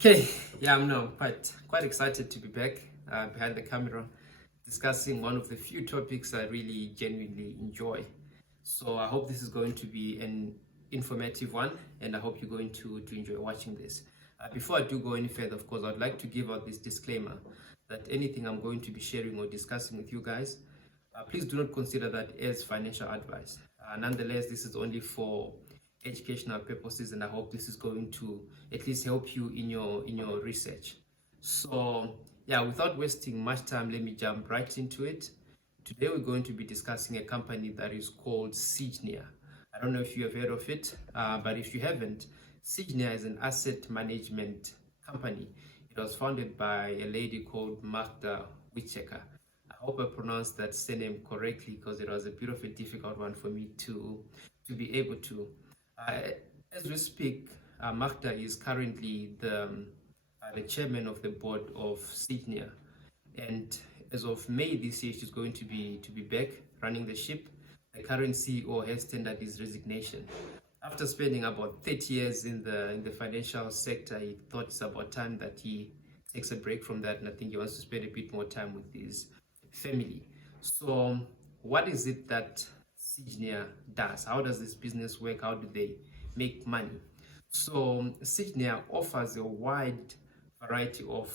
Okay, yeah, I'm no quite excited to be back behind the camera, discussing one of the few topics I really genuinely enjoy. So I hope this is going to be an informative one, and I hope you're going to enjoy watching this. Before I do go any further, of course, I'd like to give out this disclaimer that anything I'm going to be sharing or discussing with you guys, please do not consider that as financial advice. Nonetheless, this is only for educational purposes, and I hope this is going to at least help you in your research. So yeah, without wasting much time, let me jump right into it. Today we're going to be discussing a company that is called Sygnia. I don't know if you have heard of it, but if you haven't, Sygnia is an asset management company. It was founded by a lady called Magda Whittaker. I hope I pronounced that surname correctly because it was a bit of a difficult one for me to be able to. Uh, as we speak, Magda is currently the chairman of the board of Signia, and as of May this year, she's going to be back running the ship. The current CEO has tendered his resignation. After spending about 30 years in the financial sector, he thought it's about time that he takes a break from that, and I think he wants to spend a bit more time with his family. So, what is it that Signia does? How does this business work? How do they make money? So, Signia offers a wide variety of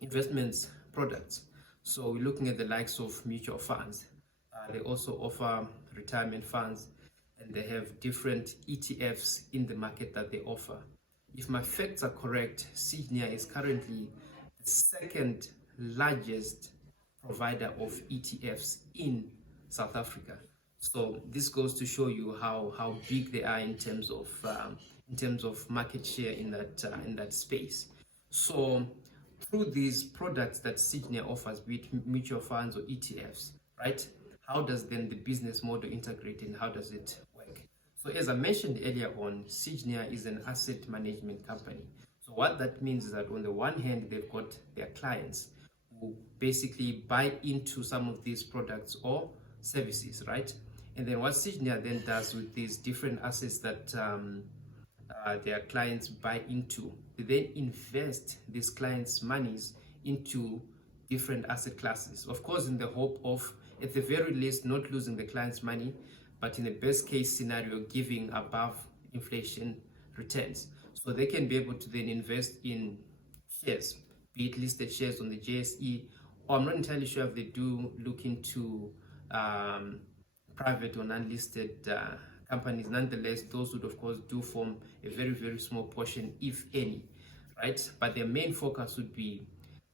investments products. So, we're looking at the likes of mutual funds. They also offer retirement funds, and they have different ETFs in the market that they offer. If my facts are correct, Signia is currently the second largest provider of ETFs in South Africa. So this goes to show you how big they are in terms of market share in that space. So through these products that Signia offers, be it mutual funds or ETFs, right? How does then the business model integrate and how does it work? So as I mentioned earlier on, Signia is an asset management company. So what that means is that on the one hand, they've got their clients who basically buy into some of these products or services, right? And then what Signia then does with these different assets that their clients buy into, they then invest these clients' monies into different asset classes. Of course, in the hope of, at the very least, not losing the client's money, but in the best case scenario, giving above inflation returns. So they can be able to then invest in shares, be it listed shares on the JSE, or I'm not entirely sure if they do look into private or unlisted companies. Nonetheless, those would of course do form a very small portion, if any, right? But their main focus would be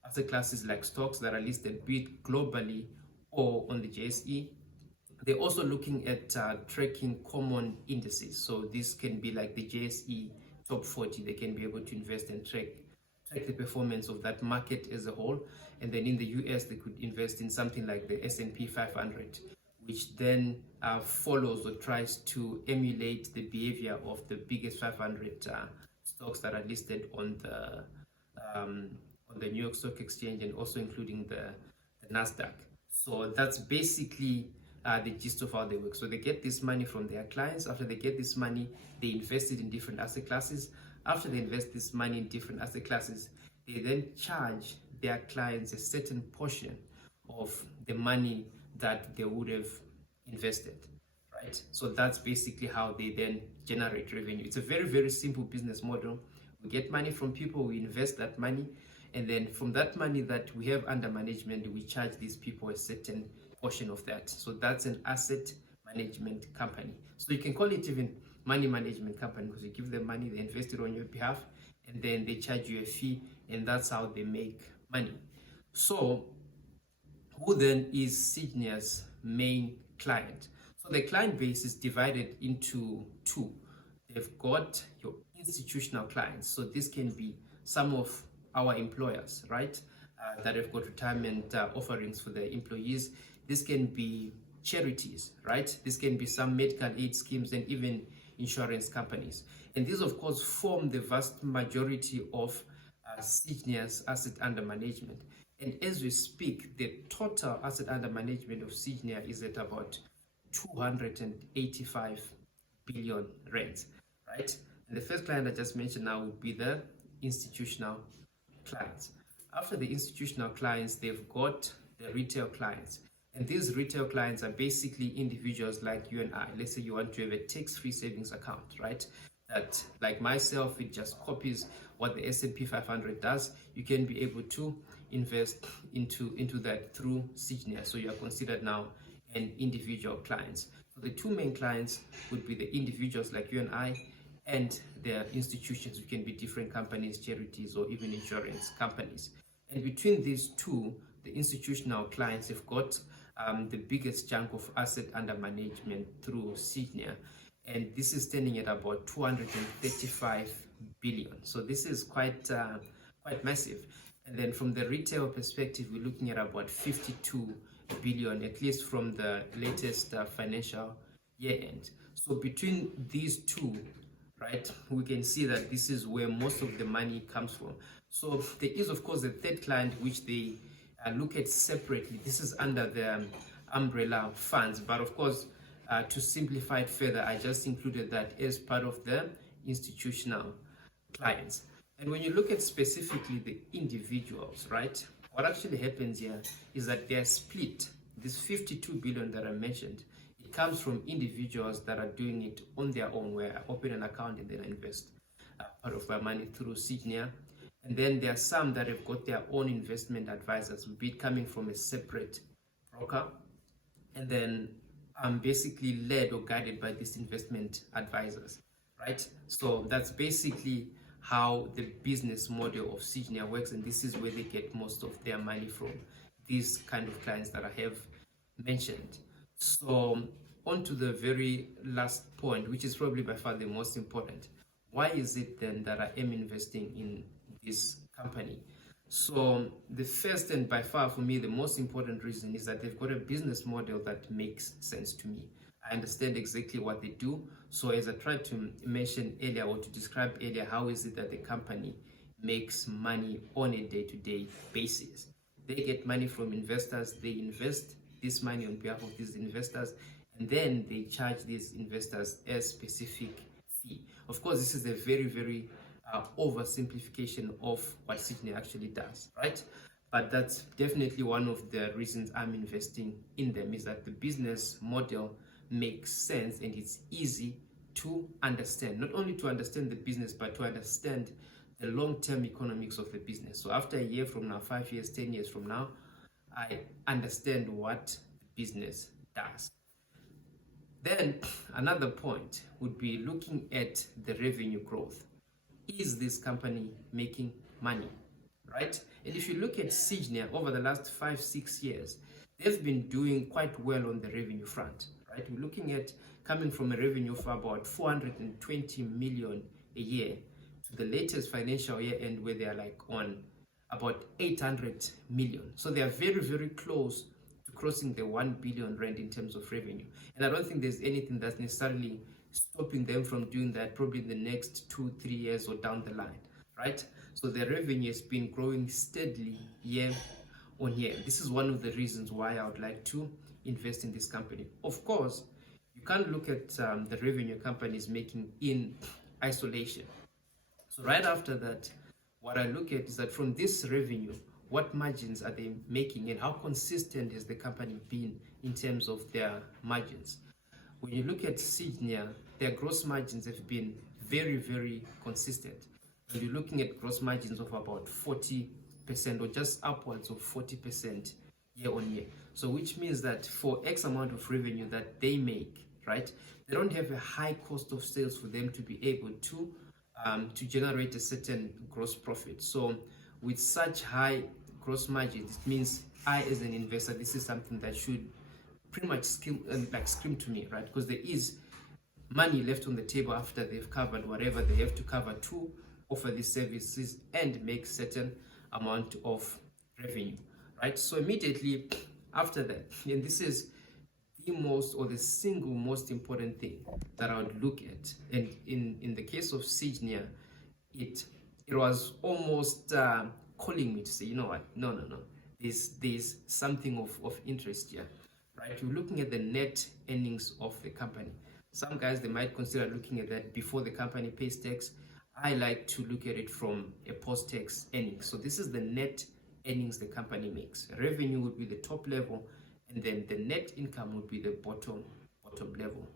asset classes like stocks that are listed, be it globally or on the JSE. They're also looking at tracking common indices. So this can be like the JSE top 40. They can be able to invest and track the performance of that market as a whole. And then in the US, they could invest in something like the S&P 500, which then follows or tries to emulate the behavior of the biggest 500 stocks that are listed on the New York Stock Exchange, and also including the Nasdaq. So that's basically the gist of how they work. So they get this money from their clients. After they get this money, they invest it in different asset classes. After they invest this money in different asset classes, they then charge their clients a certain portion of the money that they would have invested, right? So that's basically how they then generate revenue. It's a very simple business model. We get money from people, we invest that money, and then from that money that we have under management, we charge these people a certain portion of that. So that's an asset management company. So you can call it even money management company because you give them money, they invest it on your behalf, and then they charge you a fee, and that's how they make money. So who then is Signia's main client? So the client base is divided into two. They've got your institutional clients. So this can be some of our employers, right? That have got retirement offerings for their employees. This can be charities, right? This can be some medical aid schemes and even insurance companies. And these, of course, form the vast majority of Signia's asset under management. And as we speak, the total asset under management of Signia is at about 285 billion rands, right? And the first client I just mentioned now would be the institutional clients. After the institutional clients, they've got the retail clients. And these retail clients are basically individuals like you and I. Let's say you want to have a tax-free savings account, right? That, like myself, it just copies what the S&P 500 does. You can be able to invest into that through Sygnia. So you are considered now an individual client. So the two main clients would be the individuals like you and I, and their institutions, which can be different companies, charities, or even insurance companies. And between these two, the institutional clients have got the biggest chunk of asset under management through Signia, and this is standing at about 235 billion. So this is quite massive. And then from the retail perspective, we're looking at about 52 billion, at least from the latest financial year end. So between these two, right, we can see that this is where most of the money comes from. So there is, of course, the third client, which they look at separately. This is under the umbrella of funds, but of course, to simplify it further, I just included that as part of the institutional clients. And when you look at specifically the individuals, right, what actually happens here is that they're split. This 52 billion that I mentioned, it comes from individuals that are doing it on their own, where I open an account and then I invest part of my money through Signia. And then there are some that have got their own investment advisors, be it coming from a separate broker. And then I'm basically led or guided by these investment advisors, right? So that's basically how the business model of Signia works, and this is where they get most of their money from, these kind of clients that I have mentioned. So on to the very last point, which is probably by far the most important. Why is it then that I am investing in this company? So the first and by far for me the most important reason is that they've got a business model that makes sense to me. I understand exactly what they do. So as I tried to mention earlier, or to describe earlier, how is it that the company makes money on a day-to-day basis? They get money from investors, they invest this money on behalf of these investors, and then they charge these investors a specific fee. Of course, this is a very, very oversimplification of what Signia actually does, right? But that's definitely one of the reasons I'm investing in them, is that the business model makes sense and it's easy to understand. Not only to understand the business, but to understand the long-term economics of the business. So after a year from now, 5 years, 10 years from now, I understand what the business does. Then another point would be looking at the revenue growth. Is this company making money, right? And if you look at Signia over the last 5-6 years, they've been doing quite well on the revenue front, right? We're looking at coming from a revenue of about 420 million a year to the latest financial year end, where they are like on about 800 million. So they are very, very close to crossing the 1 billion rand in terms of revenue. And I don't think there's anything that's necessarily stopping them from doing that probably in the next 2-3 years or down the line, right? So the revenue has been growing steadily year on year. This is one of the reasons why I would like to invest in this company. Of course, you can't look at the revenue companies making in isolation. So right after that, what I look at is that from this revenue, what margins are they making and how consistent has the company been in terms of their margins? When you look at Signia, their gross margins have been very, very consistent. And you're looking at gross margins of about 40% or just upwards of 40% year on year. So which means that for X amount of revenue that they make, right, they don't have a high cost of sales for them to be able to generate a certain gross profit. So with such high gross margins, it means I, as an investor, this is something that should pretty much scream to me, right? Because there is money left on the table after they've covered whatever they have to cover to offer these services and make certain amount of revenue, right? So immediately after that, and this is the most or the single most important thing that I would look at, and in the case of Signia, it was almost calling me to say, you know what, no, there's something of interest here, right? You're looking at the net earnings of the company. Some guys, they might consider looking at that before the company pays tax. I like to look at it from a post-tax earnings. So this is the net earnings the company makes. Revenue would be the top level, and then the net income would be the bottom level.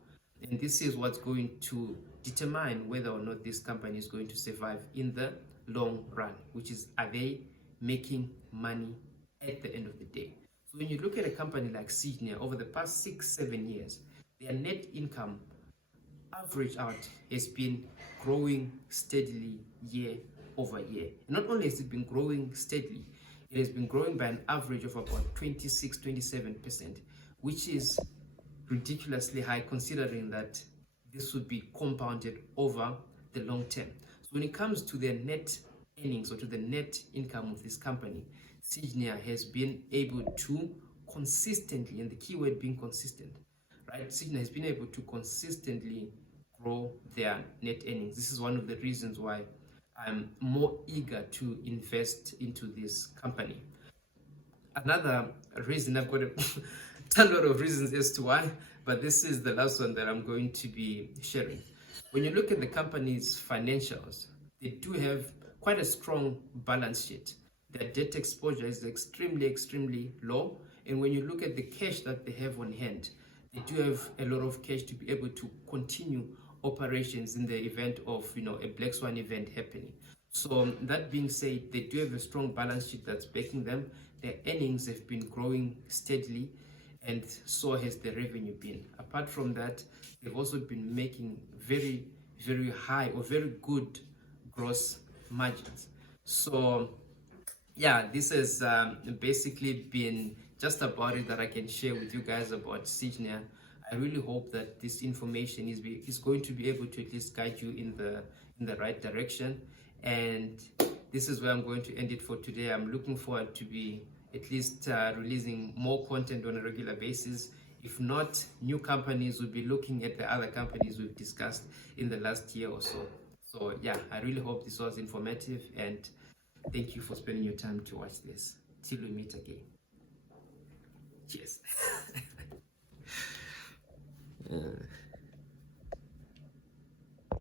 And this is what's going to determine whether or not this company is going to survive in the long run, which is, are they making money at the end of the day? So when you look at a company like Sygnia, over the past 6-7 years, their net income average out has been growing steadily year over year. And not only has it been growing steadily, it has been growing by an average of about 26-27%, which is ridiculously high considering that this would be compounded over the long term. So when it comes to the net earnings or to the net income of this company, Signia has been able to consistently, and the key word being consistent, right? Signia has been able to consistently grow their net earnings. This is one of the reasons why I'm more eager to invest into this company. Another reason, I've got a lot of reasons as to why, but this is the last one that I'm going to be sharing. When you look at the company's financials, they do have quite a strong balance sheet. Their debt exposure is extremely low. And when you look at the cash that they have on hand, they do have a lot of cash to be able to continue operations in the event of a black swan event happening. So that being said, they do have a strong balance sheet that's backing them. Their earnings have been growing steadily, and so has the revenue been. Apart from that, they've also been making very high or very good gross margins. So yeah, this has basically been just about it that I can share with you guys about Signia. I really hope that this information is going to be able to at least guide you in the right direction. And this is where I'm going to end it for today. I'm looking forward to be at least releasing more content on a regular basis. If not, new companies will be looking at the other companies we've discussed in the last year or so. So yeah, I really hope this was informative, and thank you for spending your time to watch this. Till we meet again.